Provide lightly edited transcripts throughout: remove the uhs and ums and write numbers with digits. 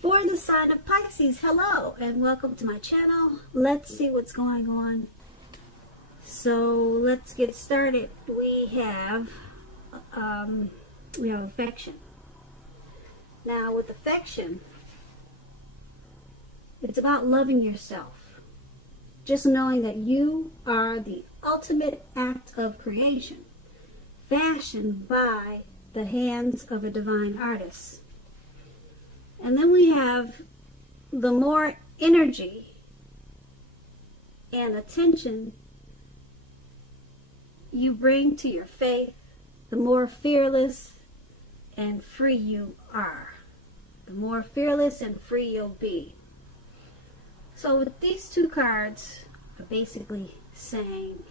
For the sign of Pisces, hello and welcome to my channel. Let's see what's going on. So let's get started. We have affection. Now with affection, it's about loving yourself. Just knowing that you are the ultimate act of creation, fashioned by the hands of a divine artist. And then we have the more energy and attention you bring to your faith, the more fearless and free you are. The more fearless and free you'll be. So with these two cards are basically saying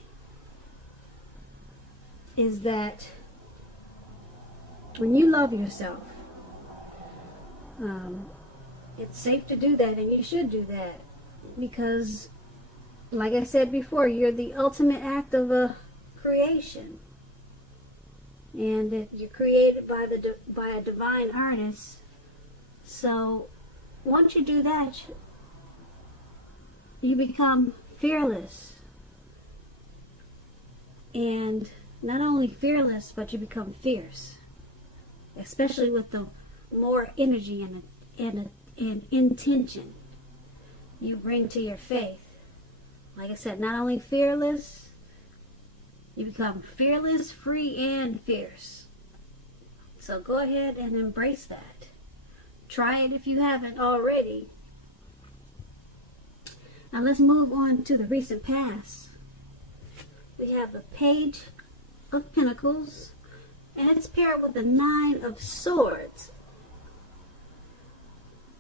is that when you love yourself, it's safe to do that, and you should do that because, like I said before, you're the ultimate act of a creation, and that you're created by a divine artist. So once you do that, you become fearless, and not only fearless, but you become fierce, especially with the more energy and intention you bring to your faith. Like I said, not only fearless, you become fearless, free, and fierce. So go ahead and embrace that. Try it if you haven't already. Now let's move on to the recent past. We have the Page of Pentacles, and it's paired with the Nine of Swords.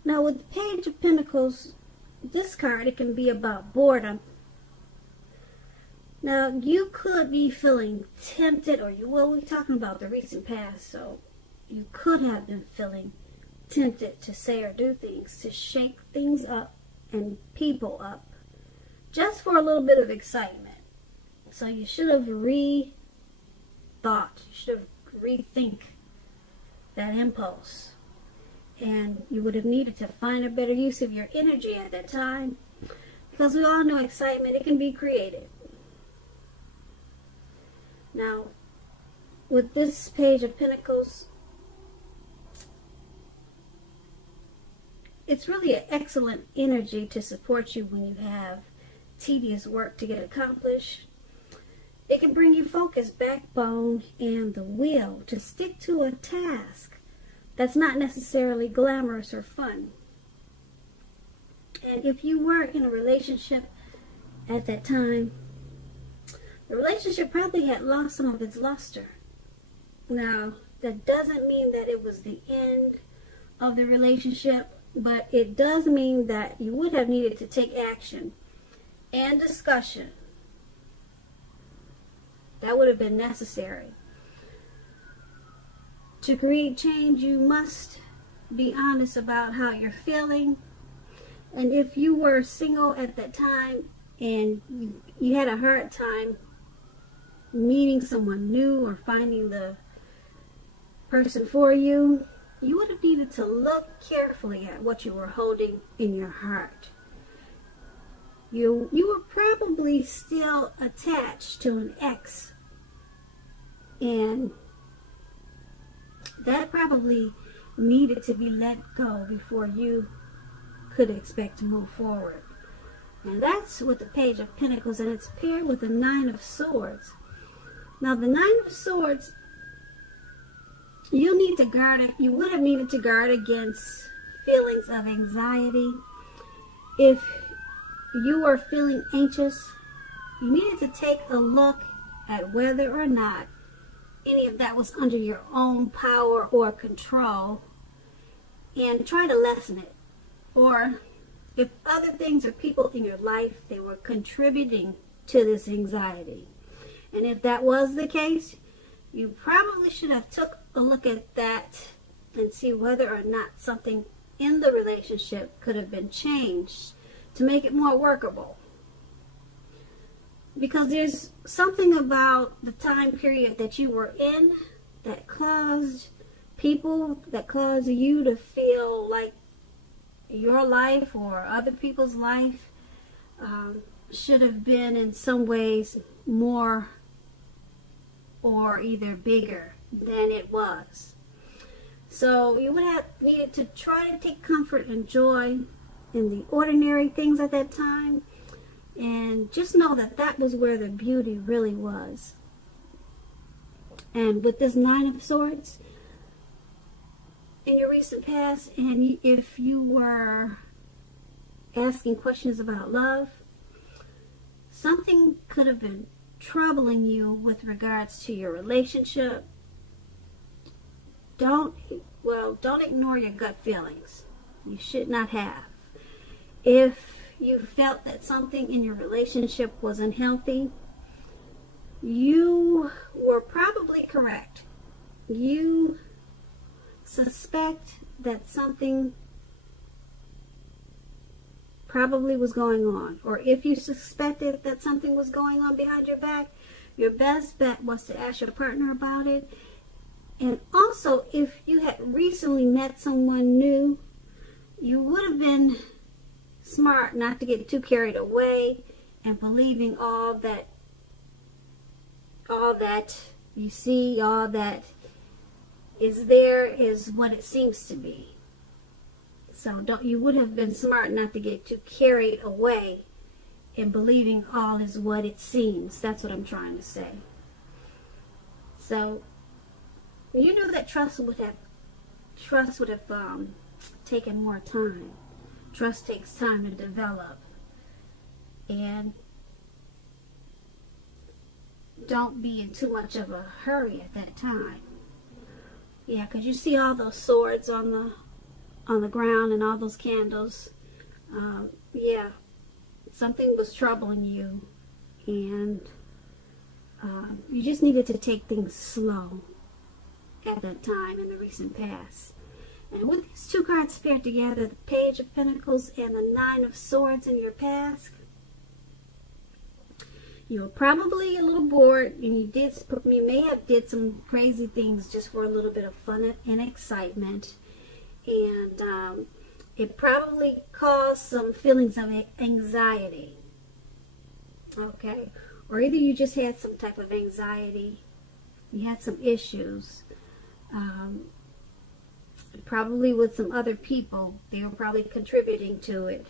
Now with the Page of Pentacles, this card, it can be about boredom. Now you could be feeling tempted, we're talking about the recent past, so you could have been feeling tempted to say or do things, to shake things up and people up, just for a little bit of excitement. So you should have rethought, you should have rethink that impulse. And you would have needed to find a better use of your energy at that time, because we all know excitement, it can be created. Now, with this Page of Pentacles, it's really an excellent energy to support you when you have tedious work to get accomplished. It can bring you focus, backbone, and the will to stick to a task that's not necessarily glamorous or fun. And if you were in a relationship at that time, the relationship probably had lost some of its luster. Now, that doesn't mean that it was the end of the relationship, but it does mean that you would have needed to take action and discussion. That would have been necessary. To create change, you must be honest about how you're feeling. And if you were single at that time and you had a hard time meeting someone new or finding the person for you, you would have needed to look carefully at what you were holding in your heart. You were probably still attached to an ex, and that probably needed to be let go before you could expect to move forward. And that's with the Page of Pentacles, and it's paired with the Nine of Swords. Now the Nine of Swords, you would have needed to guard against feelings of anxiety. If you were feeling anxious, you needed to take a look at whether or not any of that was under your own power or control, and try to lessen it. Or if other things or people in your life, they were contributing to this anxiety. And if that was the case, you probably should have took a look at that and see whether or not something in the relationship could have been changed to make it more workable. Because there's something about the time period that you were in that caused you to feel like your life or other people's life should have been in some ways more or either bigger than it was. So you would have needed to try to take comfort and joy in the ordinary things at that time, and just know that that was where the beauty really was. And with this Nine of Swords in your recent past, and if you were asking questions about love, something could have been troubling you with regards to your relationship. Don't ignore your gut feelings. You should not have. If you felt that something in your relationship was unhealthy, you were probably correct. You suspect that something probably was going on. Or if you suspected that something was going on behind your back, your best bet was to ask your partner about it. And also, if you had recently met someone new, you would have been smart not to get too carried away and believing all that you see, all that is there is what it seems to be. So you would have been smart not to get too carried away in believing all is what it seems. That's what I'm trying to say. So you know that trust would have taken more time. Trust takes time to develop. And don't be in too much of a hurry at that time. Yeah, because you see all those swords on the ground and all those candles. Yeah, something was troubling you, and you just needed to take things slow at that time in the recent past. And with these two cards paired together, the Page of Pentacles and the Nine of Swords in your past, you were probably a little bored, and you may have did some crazy things just for a little bit of fun and excitement, and it probably caused some feelings of anxiety. Okay, or either you just had some type of anxiety, you had some issues. Probably with some other people. They were probably contributing to it.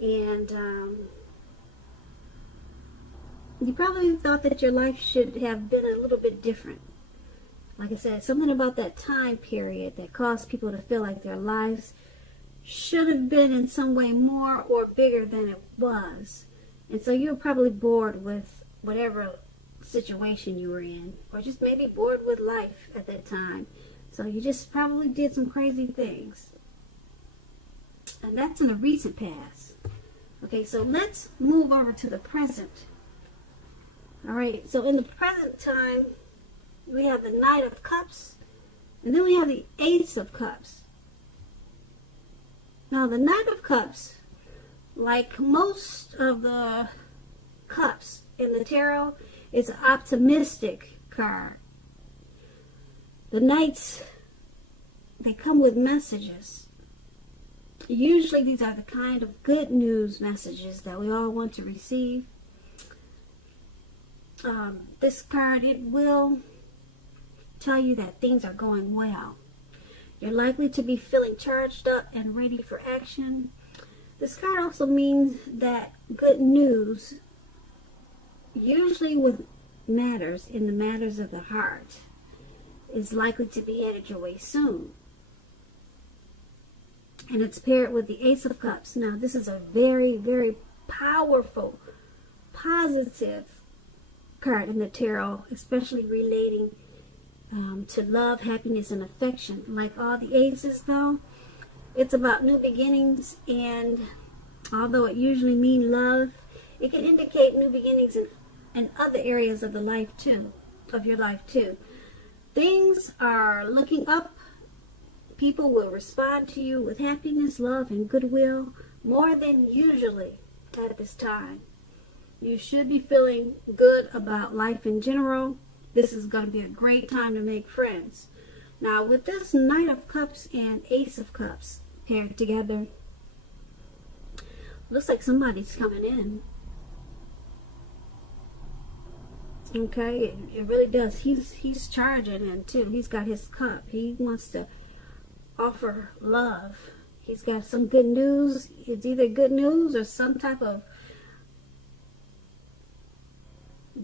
And you probably thought that your life should have been a little bit different. Like I said, something about that time period that caused people to feel like their lives should have been in some way more or bigger than it was. And so you were probably bored with whatever situation you were in, or just maybe bored with life at that time. So you just probably did some crazy things. And that's in the recent past. Okay, so let's move over to the present. Alright, so in the present time, we have the Knight of Cups, and then we have the Ace of Cups. Now the Knight of Cups, like most of the cups in the tarot, is an optimistic card. The Knights, they come with messages. Usually these are the kind of good news messages that we all want to receive. This card, it will tell you that things are going well. You're likely to be feeling charged up and ready for action. This card also means that good news, usually with matters in the matters of the heart, is likely to be headed your way soon. And it's paired with the Ace of Cups. Now this is a very, very powerful, positive card in the tarot, especially relating to love, happiness, and affection. Like all the aces though, it's about new beginnings, and although it usually means love, it can indicate new beginnings in other areas of the life too, of your life too. Things are looking up. People will respond to you with happiness, love, and goodwill more than usually at this time. You should be feeling good about life in general. This is going to be a great time to make friends. Now, with this Knight of Cups and Ace of Cups paired together, Looks like somebody's coming in. Okay, it really does. He's charging in too. He's got his cup. He wants to offer love. He's got some good news. It's either good news or some type of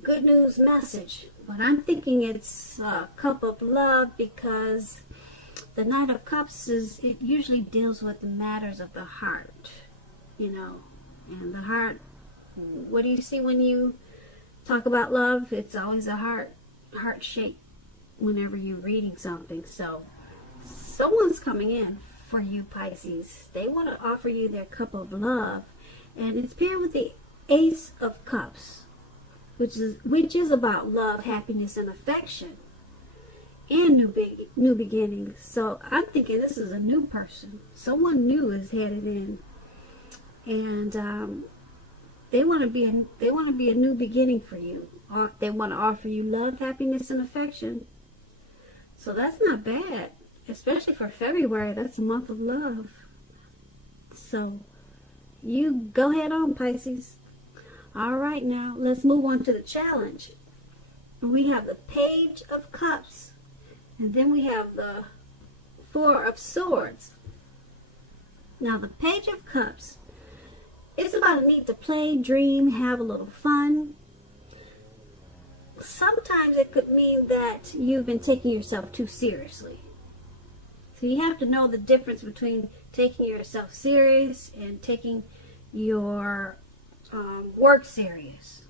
good news message. But I'm thinking it's a cup of love, because the Knight of Cups it usually deals with the matters of the heart, you know. And the heart, what do you see when you talk about love? It's always a heart shape whenever you're reading something. So someone's coming in for you, Pisces. They want to offer you their cup of love, and it's paired with the Ace of Cups, which is about love, happiness, and affection, and new beginnings. So I'm thinking this is a new person. Someone new is headed in, and they want to be a new beginning for you. Or they want to offer you love, happiness, and affection. So that's not bad, especially for February. That's a month of love. So you go ahead on, Pisces. All right, now let's move on to the challenge. We have the Page of Cups, and then we have the Four of Swords. Now the Page of Cups, it's about a need to play, dream, have a little fun. Sometimes it could mean that you've been taking yourself too seriously. So you have to know the difference between taking yourself serious and taking your work serious.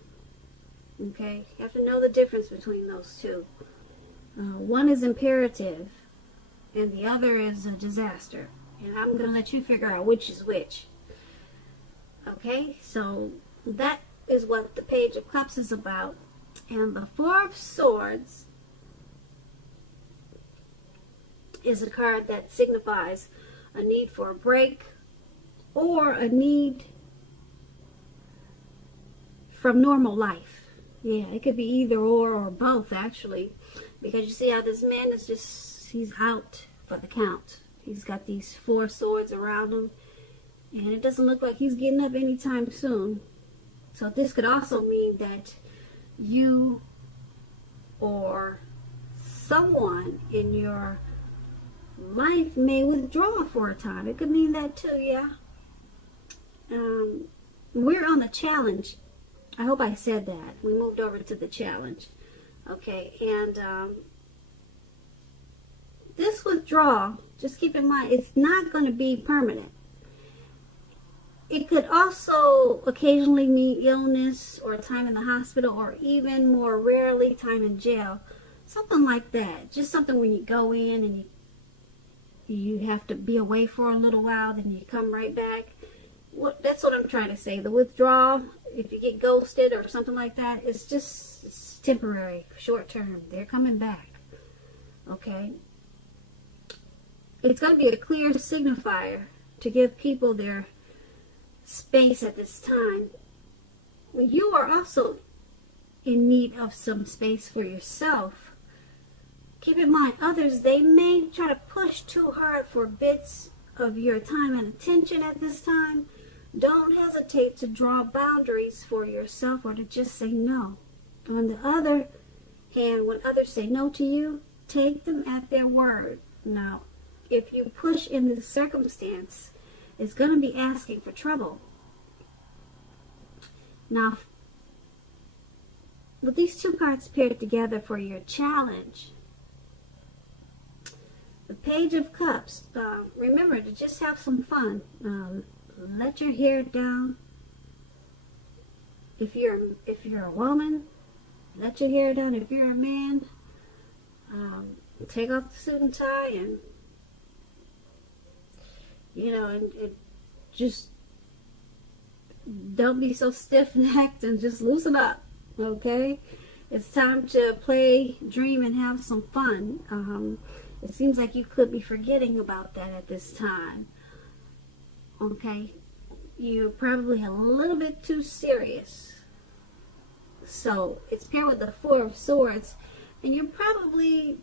Okay, you have to know the difference between those two. One is imperative and the other is a disaster, and I'm going to let you figure out which is which. Okay, so that is what the Page of Cups is about. And the Four of Swords is a card that signifies a need for a break or a need from normal life. Yeah, it could be either or both, actually, because you see how this man is he's out for the count. He's got these four swords around him, and it doesn't look like he's getting up anytime soon. So this could also mean that you or someone in your life may withdraw for a time. It could mean that too, yeah. We're on the challenge. I hope I said that. We moved over to the challenge. Okay, and this withdrawal, just keep in mind, it's not going to be permanent. It could also occasionally mean illness or time in the hospital, or even more rarely time in jail. Something like that. Just something when you go in and you have to be away for a little while, then you come right back. That's what I'm trying to say. The withdrawal, if you get ghosted or something like that, it's temporary, short term. They're coming back. Okay? It's going to be a clear signifier to give people their space at this time. You are also in need of some space for yourself. Keep in mind, others, they may try to push too hard for bits of your time and attention at this time. Don't hesitate to draw boundaries for yourself or to just say no. On the other hand, when others say no to you, take them at their word. Now, if you push in this circumstance, it's going to be asking for trouble. Now, with these two cards paired together for your challenge, the Page of Cups, remember to just have some fun. Let your hair down. If you're a woman, let your hair down. If you're a man, take off the suit and tie, and and just don't be so stiff-necked, and just loosen up. Okay, it's time to play, dream, and have some fun. It seems like you could be forgetting about that at this time. Okay, you're probably a little bit too serious. So it's paired with the Four of Swords, and you're probably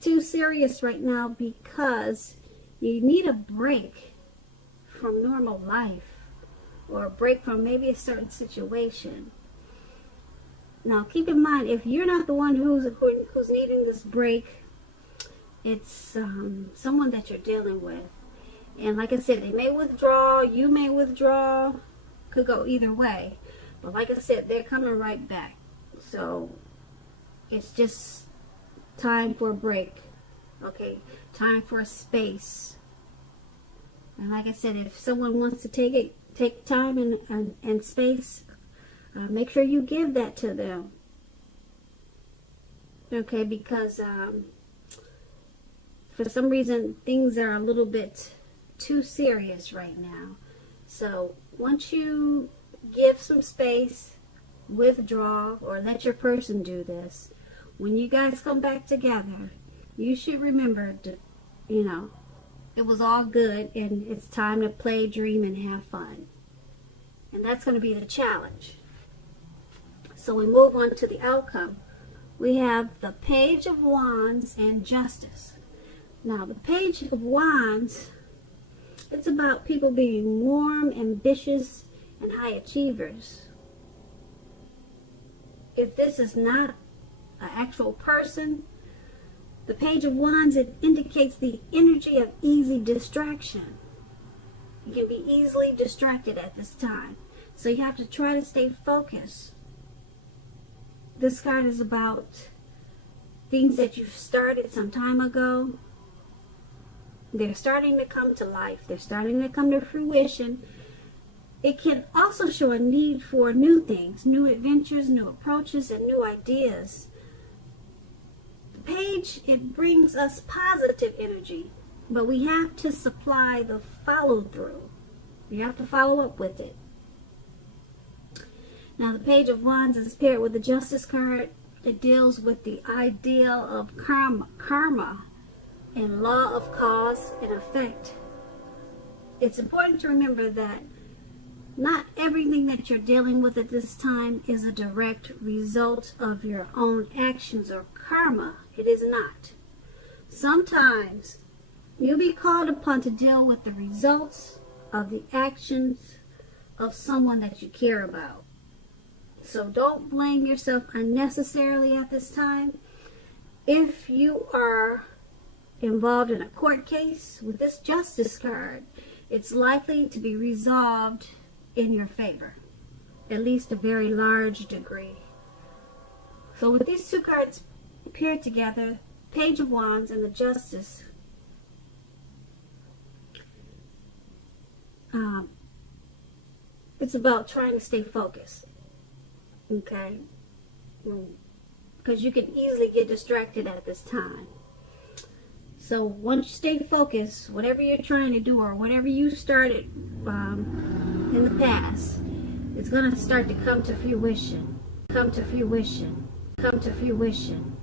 too serious right now because you need a break from normal life. or a break from maybe a certain situation. Now, keep in mind, if you're not the one who's needing this break, it's someone that you're dealing with. And like I said, they may withdraw, you may withdraw, could go either way. But like I said, they're coming right back. So it's just time for a break. Okay, time for a space. And like I said, if someone wants to take time and space, make sure you give that to them. Okay, because for some reason things are a little bit too serious right now. So once you give some space, withdraw, or let your person do this, when you guys come back together, you should remember to, it was all good and it's time to play, dream, and have fun. And that's going to be the challenge. So we move on to the outcome. We have the Page of Wands and Justice. Now, the Page of Wands, it's about people being warm, ambitious, and high achievers. If this is not an actual person, the Page of Wands, it indicates the energy of easy distraction. You can be easily distracted at this time. So you have to try to stay focused. This card is about things that you started some time ago. They're starting to come to life. They're starting to come to fruition. It can also show a need for new things, new adventures, new approaches, and new ideas. The page, it brings us positive energy, but we have to supply the follow-through. We have to follow up with it. Now, the Page of Wands is paired with the Justice card. It deals with the ideal of karma and law of cause and effect. It's important to remember that not everything that you're dealing with at this time is a direct result of your own actions or karma. It is not. Sometimes you'll be called upon to deal with the results of the actions of someone that you care about. So don't blame yourself unnecessarily at this time. If you are involved in a court case with this Justice card, it's likely to be resolved in your favor, at least a very large degree. So with these two cards paired together, Page of Wands and the Justice, it's about trying to stay focused. Okay, because you can easily get distracted at this time. So once you stay focused, whatever you're trying to do or whatever you started in the past, it's going to start to come to fruition, come to fruition, come to fruition.